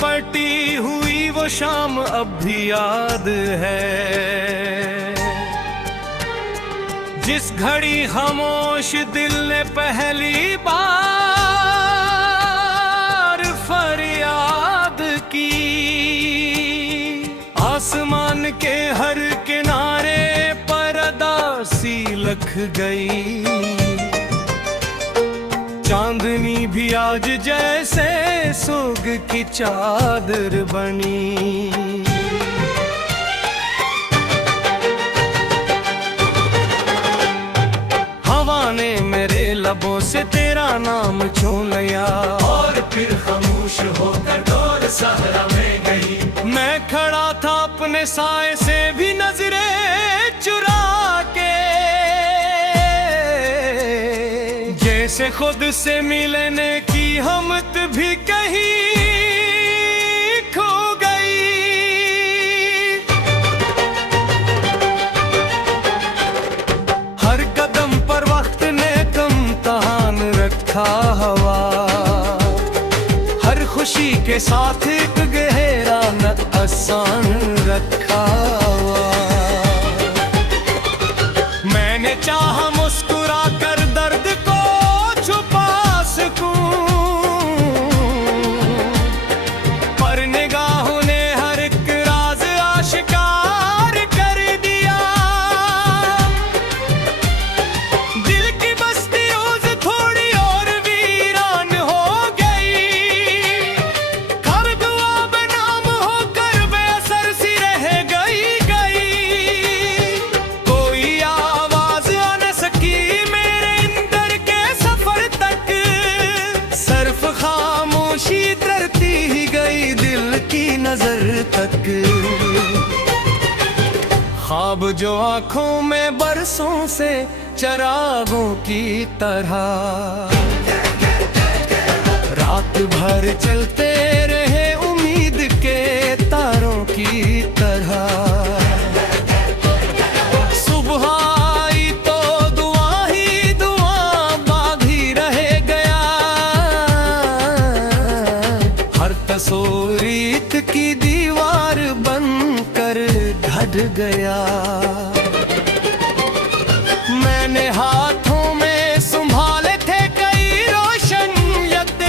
लिपटी हुई वो शाम अब भी याद है, जिस घड़ी खामोश दिल ने पहली बार फरियाद की। आसमान के हर किनारे पर अदासी लख गई, चांदनी भी आज जैसे सोग की चादर बनी। हवा ने मेरे लबों से तेरा नाम छू लिया, और फिर खामोश होकर दूर सहरा में गई। मैं खड़ा था अपने साए से भी नजरें चुरा के, जैसे खुद से मिलने की हिम्मत भी कहीं खो गई। हर कदम पर वक्त ने इम्तिहान रखा हवा, हर खुशी के साथ एक गहरा न आसान रखा हुआ। मैंने चाहा मुस्कुरा कर दर्द को छुपा सकूं, पर निगाहों ने हर एक राज आश्कार कर दिया। दिल की बस्ती रोज थोड़ी और वीरान हो गई, हर दुआ बेनाम होकर बेअसर सी रह गई। कोई आवाज आ न सकी मेरे अंदर के सफर तक, सिर्फ खामोशी तरती ही गई दिल की नजर तक। ख्वाब जो आंखों में बरसों से चरागों की तरह, रात भर चलते रहे उम्मीद के तारों की तरह। सुबह आई तो दुआ ही दुआ बांधी रह गया, हर तस्वीर की दीवार बनकर ढट गया। मैंने हाथों में संभाले थे कई रोशन यकीन,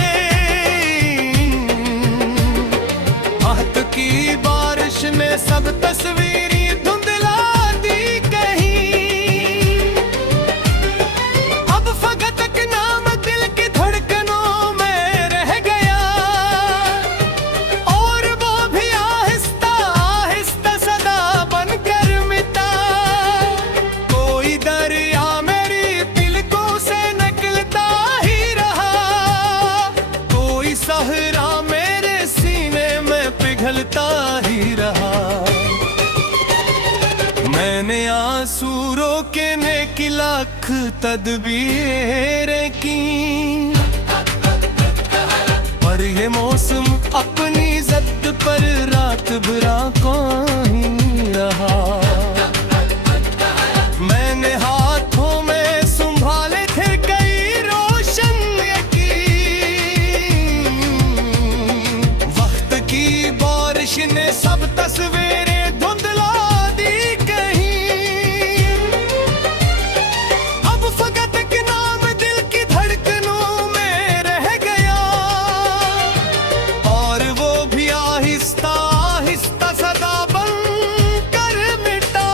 आहत की बारिश ने सब तस्वीरें धुंधला दी कहीं। अब फकत एक नाम दिल की धड़कनों में रह गया, और वो भी आहिस्ता आहिस्ता सदा बनकर मिटा। कोई दरिया मेरी तिलकों से निकलता ही रहा, कोई सहरा मेरे सीने में पिघलता ही रहा। मैंने आंसू रोकने की लाख तदबीरें की, पर ये मौसम अपनी जिद पर रात भरा कहीं रहा। मैंने हाथों में संभाले थे कई रोशन यकीन, वक्त की बारिश ने सब तस्वीरें धुंधला दी कहीं। अब फकत एक नाम दिल की धड़कनों में रह गया, और वो भी आहिस्ता आहिस्ता सदा बनकर मिटा।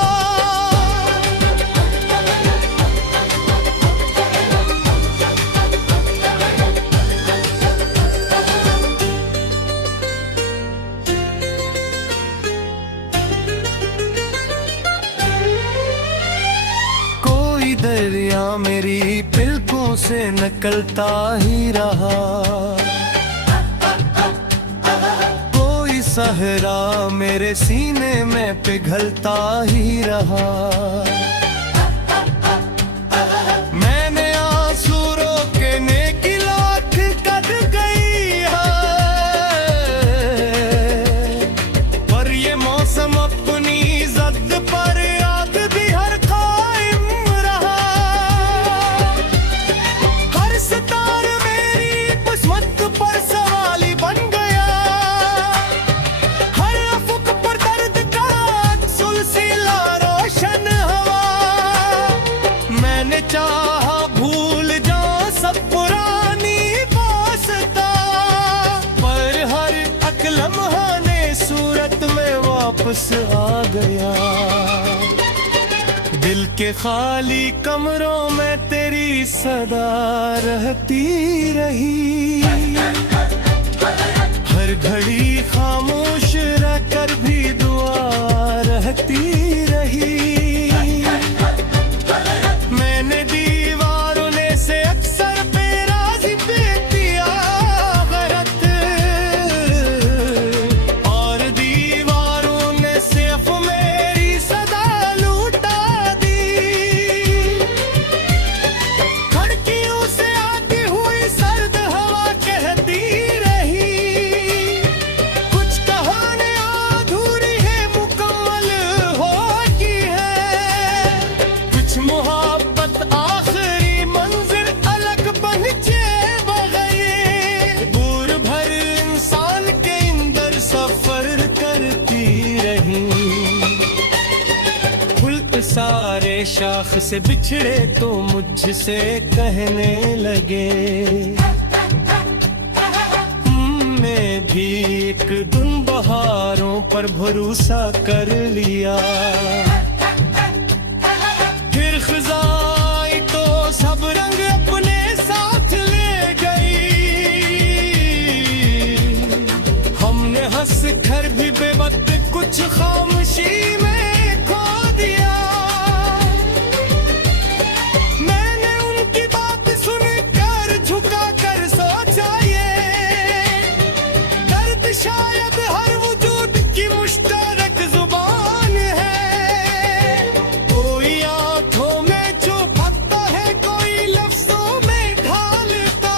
कोई दरिया मेरी पलकों से निकलता ही रहा, कोई सहरा मेरे सीने में पिघलता ही रहा। मैंने आंसू रोकने की लाख कद गई है, पर ये मौसम अपनी जिद पर याद भी हर कायम रहा। हर सितार मेरी किस्मत पर सवाली बन गया, वक्त में वापस आ गया। दिल के खाली कमरों में तेरी सदा रहती रही। हर घड़ी खामोश रहकर भी दुआ रहती रही। मैंने दीवारों ने से अक्सर बेराज़ी पे किया गलत, और दीवारों ने सिर्फ मेरी सदा लूटा दी। खिड़कियों से आती हुई सर्द हवा कहती रही, कुछ कहानियां अधूरी है मुकम्मल होती है। कुछ मोहब्बत आखिरी मंजिल अलग पहुंचे बगैर। दूर भर इंसान के अंदर सफर करती रही। फूल सारे शाख से बिछड़े तो मुझसे कहने लगे, मैं भी एक दिन बहारों पर भरोसा कर लिया। फिर खिज़ाई तो सब रंग अपने साथ ले गई। हमने हंस कर भी बेवक्त कुछ खामोशी में खो दिया। मैंने उनकी बात सुनकर झुका कर सोचा, ये दर्द शायद हर वजूद की मुश्तरक जुबान है। कोई आंखों में छुपाता है, कोई लफ्जों में ढालता,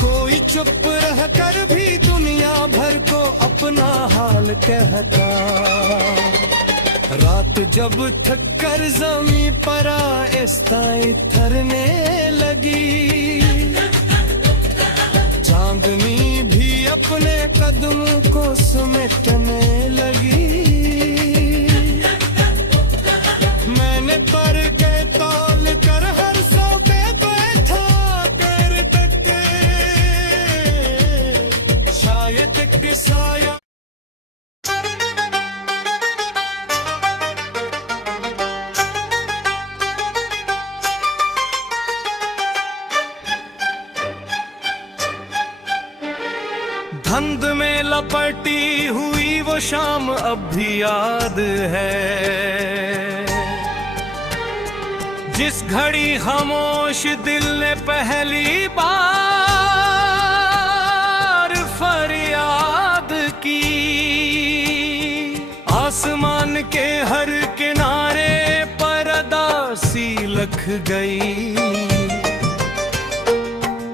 कोई चुप रह कर भी दुनिया भर को अपना हाल कहता। रात जब थक कर जमी पर आहिस्ता थरने लगी, चांदनी भी अपने कदमों को समेटने लगी। मैंने पर के तौल कर हर सौ पे बैठा कर तक, शायद एक साया धुंध में लपटी हुई वो शाम अब भी याद है। जिस घड़ी खामोश दिल ने पहली बार फरियाद की, आसमान के हर किनारे पर अदासी लख गई।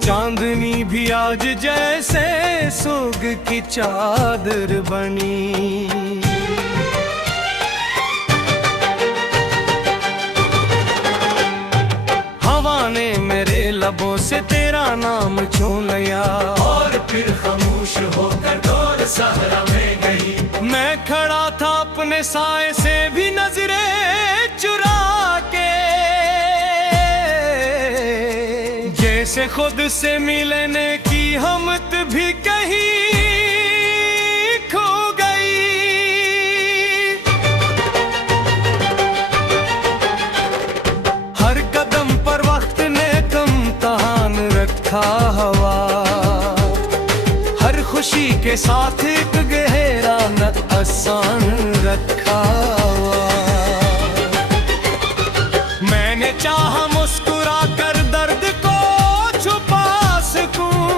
चांदनी भी आज जैसे सोग की चादर बनी। हवा ने मेरे लबों से तेरा नाम छू लिया, और फिर खामोश होकर दौर सहरा में गई। मैं खड़ा था अपने साए से भी नजरें चुरा के, जैसे खुद से मिलने की हिम्मत भी कहीं खो गई। हर कदम पर वक्त ने कम तहान रखा हवा, हर खुशी के साथ एक गहरा न आसान रखा हुआ। मैंने चाहा मुस्कुरा कर दर्द को छुपा सकूं,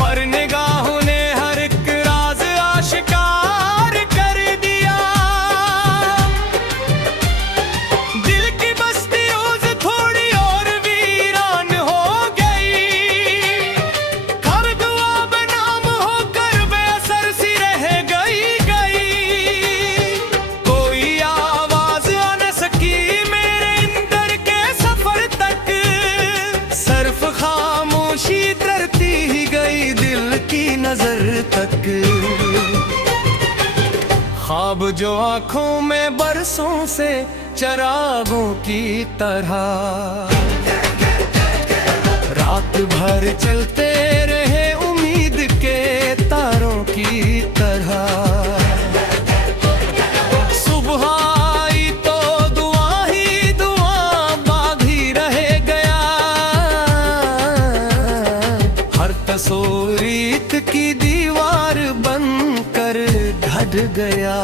पर निगाहों ने हर एक राज आश्कार कर दिया। दिल की बस्ती रोज थोड़ी और वीरान हो गई। हर दुआ बनाम होकर बेअसर सी रह गई। कोई आवाज आ न सकी मेरे अंदर के सफर तक, सिर्फ खामोशी तरती ही गई दिल की नजर तक। ख्वाब जो आंखों में बरसों से चरागों की तरह, रात भर चलते रहे उम्मीद के तारों दीवार बनकर ढट गया।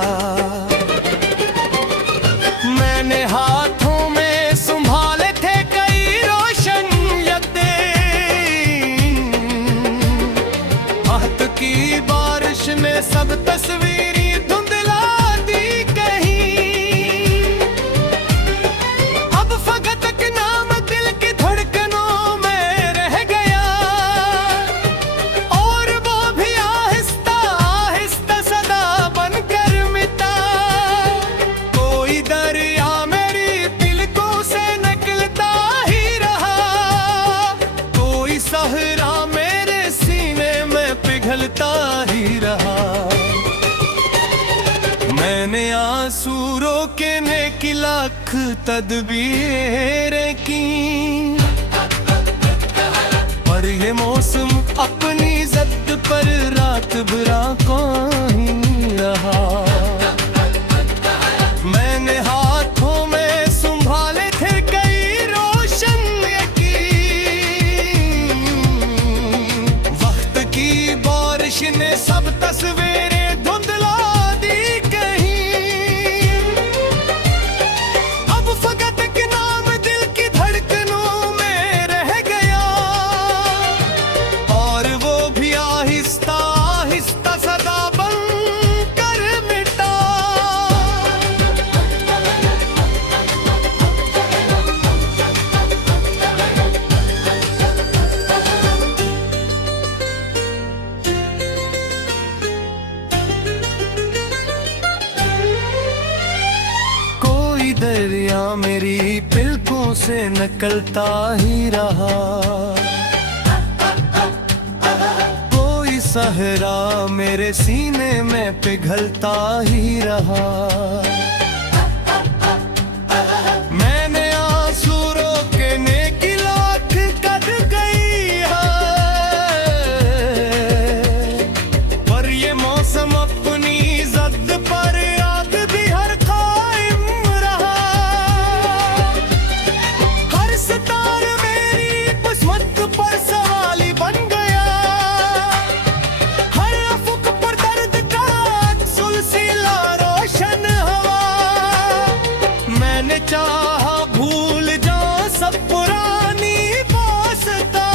मैंने हाथों में संभाले थे कई रोशन यकीन, आहत की बारिश ने सब तस्वीरें धुंधला दी कहीं। अब फकत एक नाम दिल की धड़कनों में रह गया, और वो भी आहिस्ता आहिस्ता सदा बनकर मिटा। कोई दरिया मेरी तिलकों से निकलता ही रहा, कोई सहरा मेरे सीने में पिघलता ही रहा। मैंने आंसू रोकने की लाख तदबीरें की, पर ये मौसम अपनी जिद पर रात भरा कहीं रहा। मैंने हाथों में संभाले थे कई रोशन यकीन, वक्त की बारिश ने सब तस्वीरें धुंधला दी कहीं। अब फकत एक नाम दिल की धड़कनों में रह गया, और वो भी आहिस्ता आहिस्ता सदा बनकर मिटा। कोई दरिया मेरी पलकों से निकलता ही रहा, कोई सहरा मेरे सीने में पिघलता ही रहा। मैंने आंसू रोकने की लाख कद गई है, पर ये मौसम अपनी जिद पर याद भी हर कायम रहा। हर सितार मेरी किस्मत पर सवाली बन गया, हर अफक पर दर्द का सुलसिला रोशन हवा। मैंने चाहा भूल जाऊं सब पुरानी वास्ता,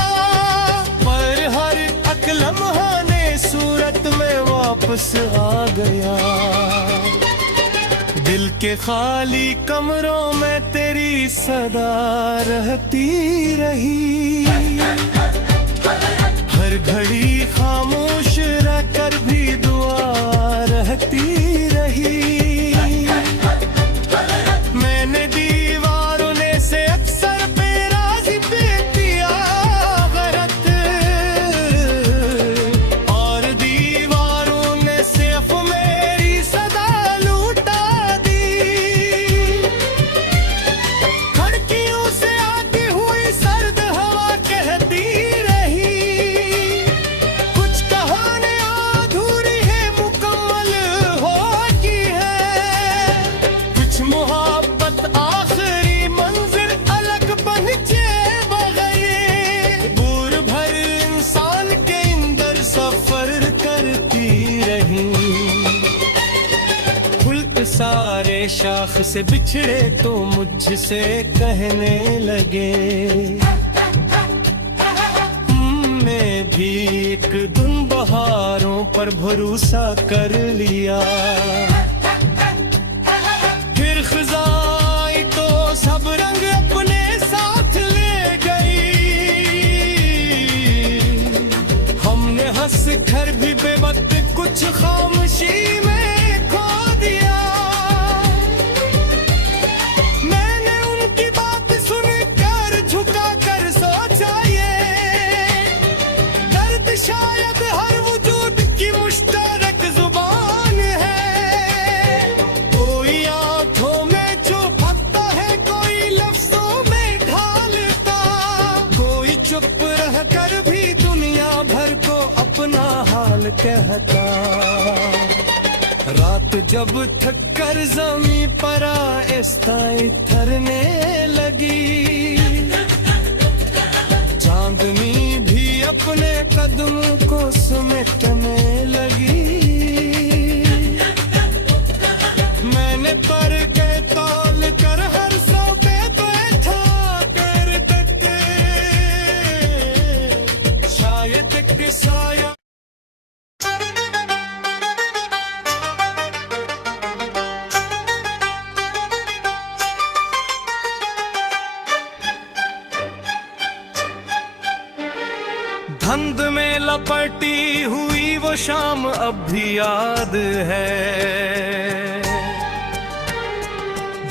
पर हर एक लम्हा ने सूरत में वापस आ गया। दिल के खाली कमरों में तेरी सदा रहती रही, हर घड़ी खामोश रहकर भी दुआ रहती रही। मैंने दीवारों ने से अक्सर बेराज़ी पे किया गलत, और दीवारों ने सिर्फ मेरी सदा लूटा दी। खिड़कियों से आती हुई सर्द हवा कहती रही, कुछ कहानियां अधूरी है मुकम्मल होती है, कुछ मोहब्बत आखिरी मंजिल अलग बन गई। दूर भर इंसान के अंदर सफर करती रही, फूल सारे शाख से बिछड़े तो मुझसे कहने लगे, मैं भी एक दिन बहारों पर भरोसा कर लिया। फिर खिज़ाई तो सब रंग अपने साथ ले गई, हमने हंस कर भी बेवक्त कुछ खामोशी में खो दिया। मैंने उनकी बात सुनकर झुका कर सोचा, ये दर्द शायद हर वजूद की मुश्तरक जुबान है। कोई आंखों में छुपाता है, कोई लफ्जों में ढालता, कोई चुप रह कर भी दुनिया भर को अपना हाल कहता। रात जब थक कर जमी पर आहिस्ता थरने लगी, चांदनी भी अपने कदमों को समेटने लगी। मैंने पर के तौल कर हर सौ पे बैठा कर तकते, शायद एक साया। धुंध में लपटी हुई वो शाम अब भी याद है,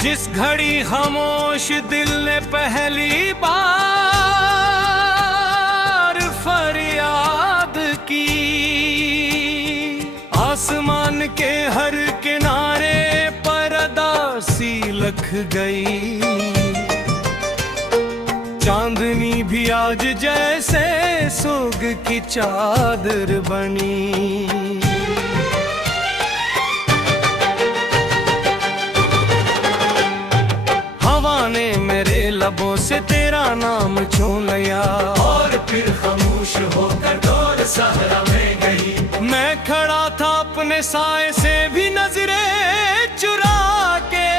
जिस घड़ी खामोश दिल ने पहली बार फरियाद की। आसमान के हर किनारे पर अदासी लख गई, चांदनी भी आज जैसे सोग की चादर बनी। हवा ने मेरे लबों से तेरा नाम छून लिया, और फिर खामोश होकर दूर सहरा में गई। मैं खड़ा था अपने साए से भी नजरें चुरा के,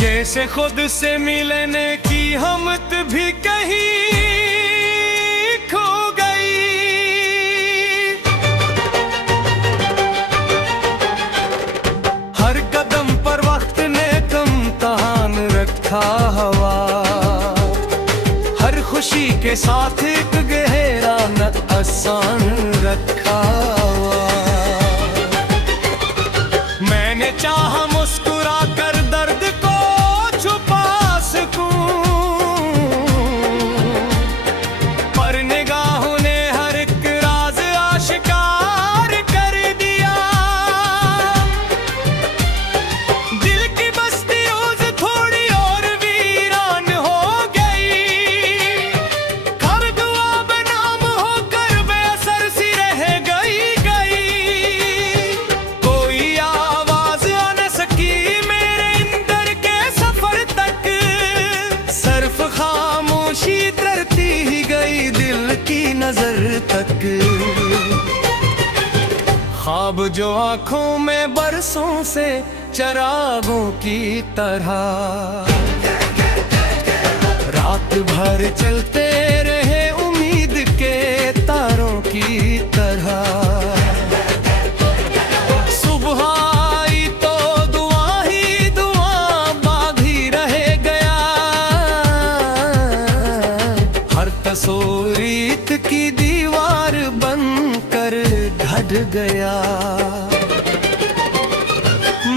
जैसे खुद से मिलने की हिम्मत भी कहीं खो गई। हर कदम पर वक्त ने इम्तिहान रखा हवा, हर खुशी के साथ एक गहरा न आसान रखा हुआ। मैंने चाहा मुस्कुरा कर दर्द को छुपा सकूं, पर निगाहों ने हर एक राज आश्कार कर दिया। दिल की बस्ती रोज थोड़ी और वीरान हो गई, कर दुआ बनाम होकर बेअसर सी रह गई। कोई आवाज आ न सकी मेरे अंदर के सफर तक, सिर्फ खामोशी तरती ही गई दिल की नजर तक। ख्वाब जो आंखों में बरसों से चरागों की तरह, रात भर चलते रहे उम्मीद के तारों की तरह। सुबह आई तो दुआ ही दुआ बागी रह गया, हर तस्वीर की दीवार बनकर ढट गया।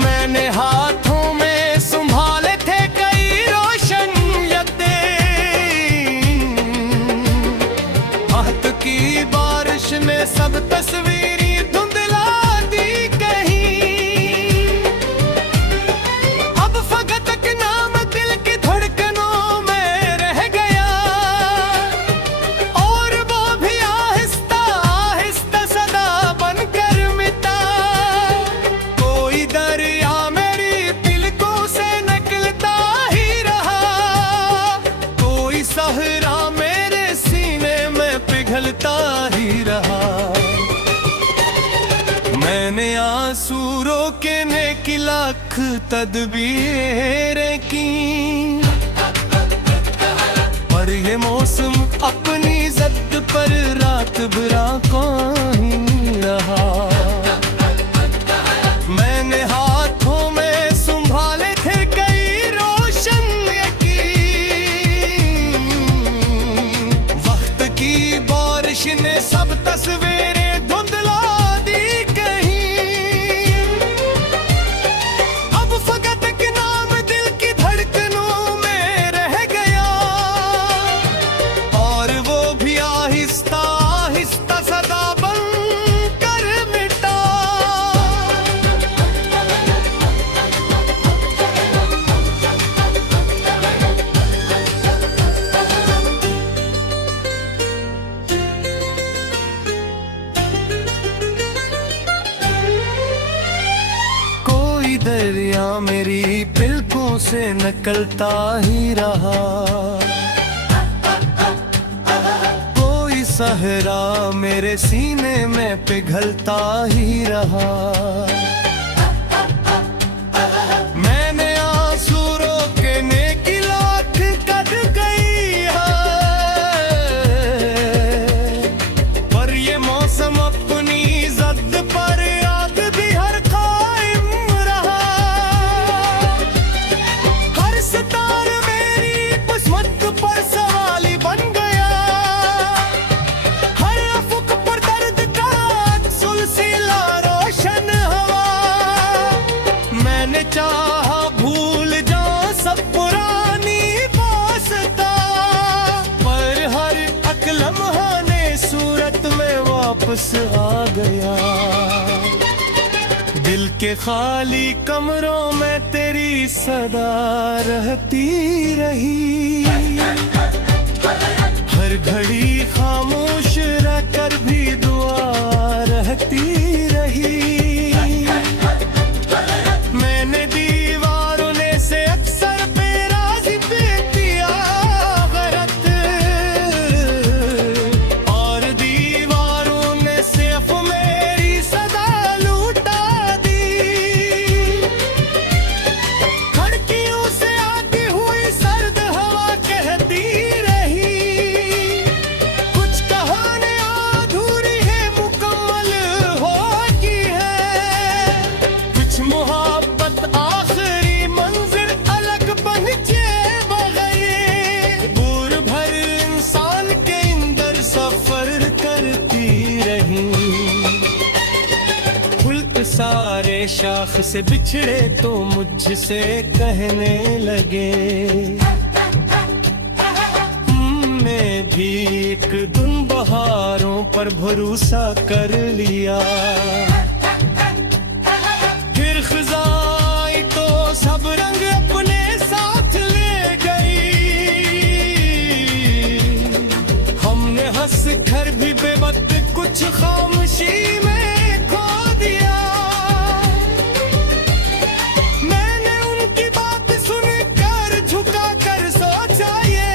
मैंने हाथों में संभाले थे कई रोशन यकीन, आहत की बारिश ने सब तस्वीरें धुंधला दी कहीं। अब फकत एक नाम दिल की धड़कनों में रह गया, और वो भी आहिस्ता आहिस्ता सदा बनकर मिटा। कोई दरिया मेरी तिलकों से निकलता ही रहा, कोई सहरा मेरे सीने में पिघलता ही रहा। मैंने आंसू रोकने की लाख तदबीरें की, पर ये मौसम अपनी जिद पर रात भरा कहीं रहा। मैंने हाथों में संभाले थे कई रोशन यकीन, वक्त की बारिश ने सब तस्वीरें धुंधला दी कहीं। अब फकत एक नाम दिल की धड़कनों में रह गया, और वो भी आहिस्ता आहिस्ता सदा बनकर मिटा। कोई दरिया मेरी पलकों से निकलता ही रहा, सहरा मेरे सीने में पिघलता ही रहा। मैंने आंसू रोकने की लाख कद गई है, पर ये मौसम अपनी जिद पर याद भी हर कायम रहा। हर सितार मेरी किस्मत पर सवाली बन गया, हर अफुक पर दर्द का सुलसिला रोशन हवा। मैंने चाहा भूल जाऊं सब पुरानी वास्ता, पर हर एक लम्हा ने सूरत में वापस आ गया। दिल के खाली कमरों में तेरी सदा रहती रही, हर घड़ी खामोश रहकर भी दुआ रहती रही। मैंने दीवारों ने से अक्सर बेराज़ी पे किया गलत, और दीवारों ने सिर्फ मेरी सदा लूटा दी। खिड़कियों से आती हुई सर्द हवा कहती रही, कुछ कहानियां अधूरी है मुकम्मल होती है। कुछ मोहब्बत आखिरी मंजिल अलग बन के बगैर, दूर भर इंसान के अंदर सफर करती रही। फूल सारे शाख से बिछड़े तो मुझसे कहने लगे, मैं भी एक दिन बहारों पर भरोसा कर लिया। फिर खिज़ाई तो सब रंग अपने साथ ले गई, हमने हंस कर भी बेवक्त कुछ खामोशी में खो दिया। मैंने उनकी बात सुनकर झुका कर सोचा, ये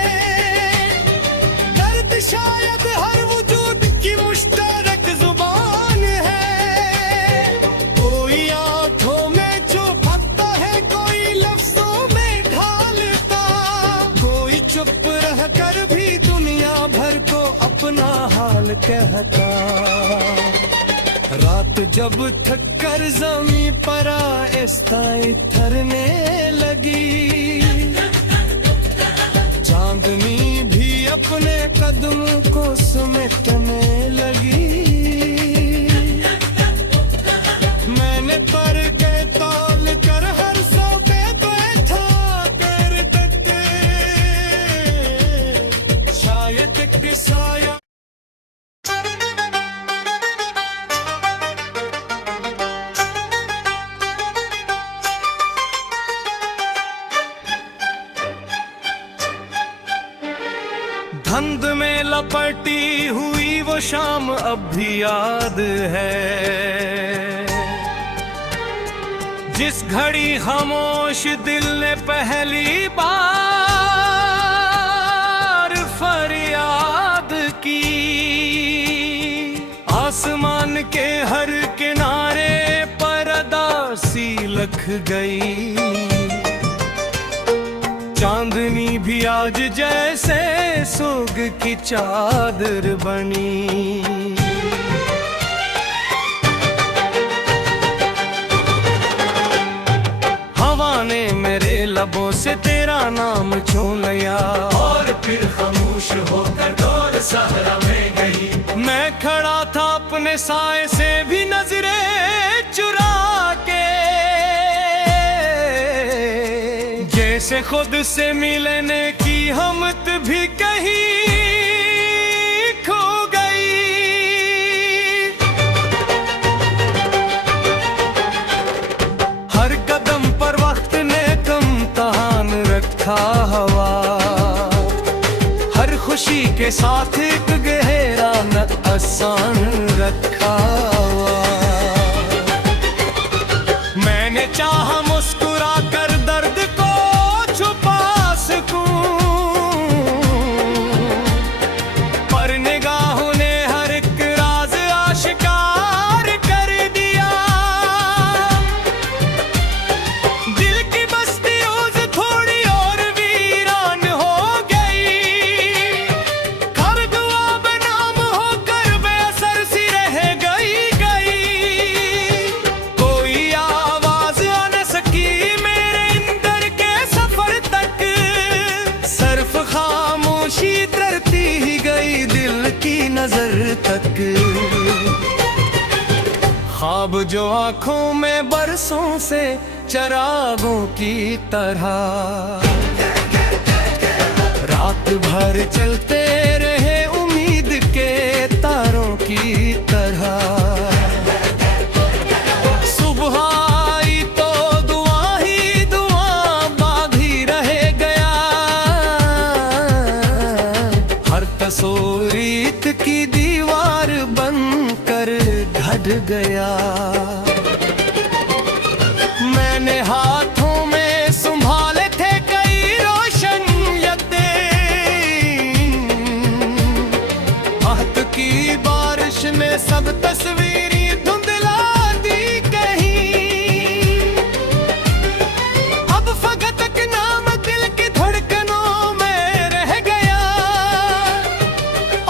दर्द शायद हर वजूद की मुश्तरक जुबान है। कोई आंखों में छुपाता है, कोई लफ्जों में ढालता, कोई चुप रह कर भी दुनिया भर को अपना हाल कहता। रात जब थक कर जमीन पर आहिस्ता थरने लगी, चांदनी भी अपने कदमों को समेटने लगी। मैंने पर के तौल कर हर सौ पे बैठा कर देते, शायद एक साया। धुंध में लपटी हुई वो शाम अब भी याद है, जिस घड़ी खामोश दिल ने पहली बार फरियाद की। आसमान के हर किनारे पर अदासी लख गई, चांदनी भी आज जैसे सोग की चादर बनी। हवा ने मेरे लबों से तेरा नाम छून लिया, और फिर खामोश होकर दौर सहरा में गई। मैं खड़ा था अपने साए से भी नजरें चुरा के, जैसे खुद से मिलने की हमत भी कहीं खो गई। हर कदम पर वक्त ने कम तहान रखा हवा, हर खुशी के साथ एक गहरा न आसान रखा हुआ। मैंने चाहा मुस्कुरा कर दर्द को छुपा सकूं, पर निगाहों तक। ख्वाब जो आंखों में बरसों से चरागों की तरह, रात भर चलते रहे उम्मीद के तारों की तरह। सुबह आई तो दुआ ही दुआ बांधी रहे गया, हर तस्वीर की दीवार बनकर ढट गया। मैंने हाथों में संभाले थे कई रोशन यकीन, आहत की बारिश ने सब तस्वीरें धुंधला दी कहीं। अब फकत एक नाम दिल की धड़कनों में रह गया,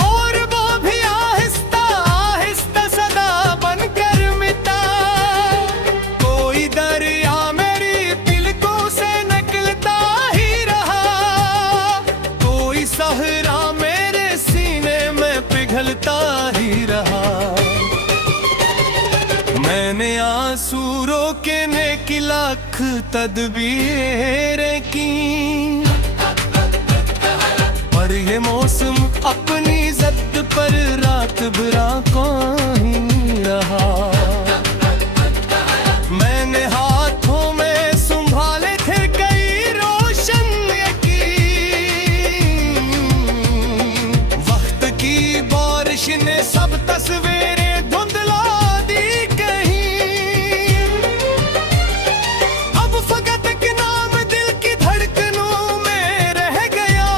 और वो भी आहिस्ता आहिस्ता सदा बनकर मिटा। कोई दरिया मेरी तिलकों से निकलता ही रहा, कोई सहरा मेरे सीने में पिघलता ही रहा। मैंने आंसू रोकने की लाख तदबीरें की, पर ये मौसम अपनी जिद पर रात भरा कहीं रहा। मैंने हाथों में संभाले थे कई रोशन यकीन, वक्त की बारिश ने सब तस्वीरें धुंधला दी कहीं। अब फकत एक नाम दिल की धड़कनों में रह गया,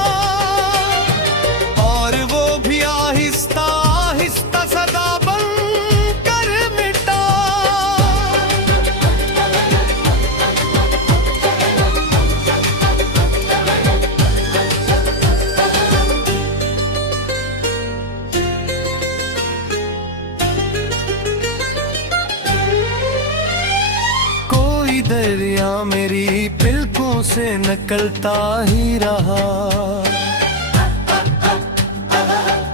और वो भी आहिस्ता आहिस्ता सदा बनकर मिटा। कोई दरिया मेरी पलकों से निकलता ही रहा,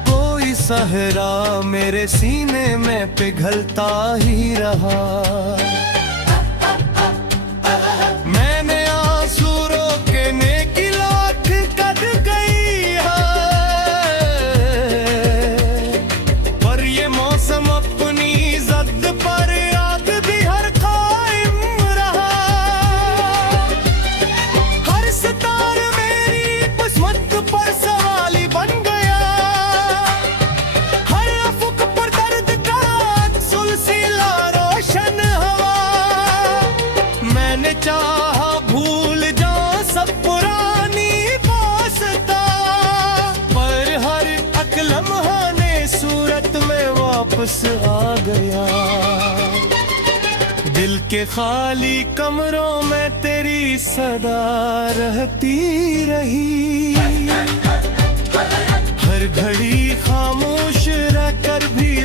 कोई सहरा मेरे सीने में पिघलता ही रहा। मैंने आंसू रोकने की लाख कट गई है, पर ये मौसम अपनी जिद पर याद भी हर कायम रहा। हर सितार मेरी किस्मत पर सवाली बन गया, हर अफक पर दर्द का सिलसिला रोशन हुआ। मैंने चाहा भूल जाऊं सब पुरानी वास्ता, पर हर एक लम्हा ने सूरत में वापस आ गया। दिल के खाली कमरों में तेरी सदा रहती रही, हर घड़ी खामोश रहकर भी